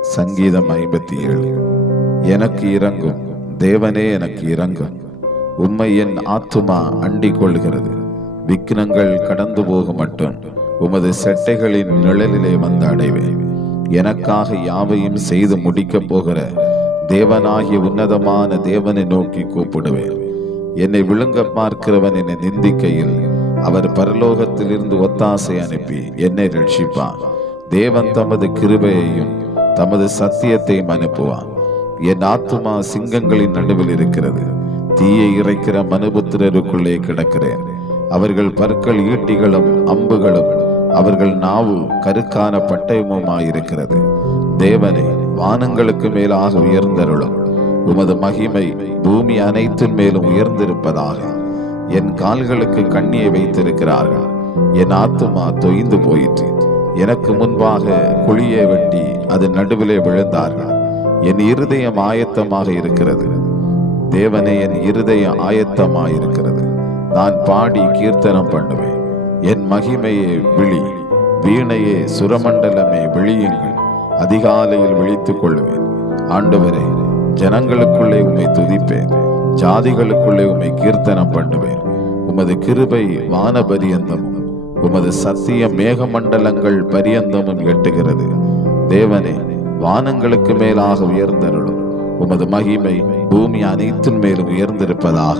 சங்கீதம் 57. எனக்கு இரங்கும் தேவனே, எனக்கு இரங்கும். உம்மை என் ஆத்துமா அண்டிக் கொள்கிறது. விக்னங்கள் கடந்து போக மட்டும் உமது செட்டைகளின் நிழலிலே வந்து அடைவேன். எனக்காக யாவையும் செய்து முடிக்கப் போகிற தேவனாகிய உன்னதமான தேவனை நோக்கி கூப்பிடுவேன். என்னை விழுங்க பார்க்கிறவன் என்னை நிந்திக்கையில் அவர் பரலோகத்திலிருந்து ஒத்தாசை அனுப்பி என்னை ரட்சிப்பார். தேவன் தமது கிருபையையும் தமது சத்தியத்தையும் அனுப்புவார். என் ஆத்துமா சிங்கங்களின் நடுவில் இருக்கிறது. தீயை இறைக்கிற மனுபுத்திரருக்குள்ளே கிடக்கிறேன். அவர்கள் பற்கள் ஈட்டிகளும் அம்புகளும், அவர்கள் நாவு கருக்கான பட்டயமுமாயிருக்கிறது. தேவனே, வானங்களுக்கு மேலாக உயர்ந்தருளும். உமது மகிமை பூமி அனைத்தின் மேலும் உயர்ந்திருப்பதாக. என் கால்களுக்கு கண்ணியை வைத்திருக்கிறார்கள். என் ஆத்துமா தொய்ந்து போயிற்று. எனக்கு முன்பாக குழியை வெட்டி அதன் நடுவிலே விழுந்தார்கள். என் இருதயம் ஆயத்தமாக இருக்கிறது. தேவனே, என் இருதயம் ஆயத்தமாயிருக்கிறது. நான் பாடி கீர்த்தனம் பண்ணுவேன். என் மகிமையே விழி, வீணையே சுரமண்டலமே விழியுங்கள். அதிகாலையில் விழித்துக் கொள்வேன். ஆண்டவரே, ஜனங்களுக்குள்ளே உம்மை துதிப்பேன். ஜாதிகளுக்குள்ளே உம்மை கீர்த்தனம் பண்ணுவேன். உமது கிருபை வான பரியந்தமும் உமது சத்தியம் மேகமண்டலங்கள் பரியந்தமும் எட்டுகிறது. தேவனே, வானங்களுக்கு மேலாக உயர்ந்தருளும். உமது மகிமை பூமி அனைத்தின் மேலும் உயர்ந்திருப்பதாக.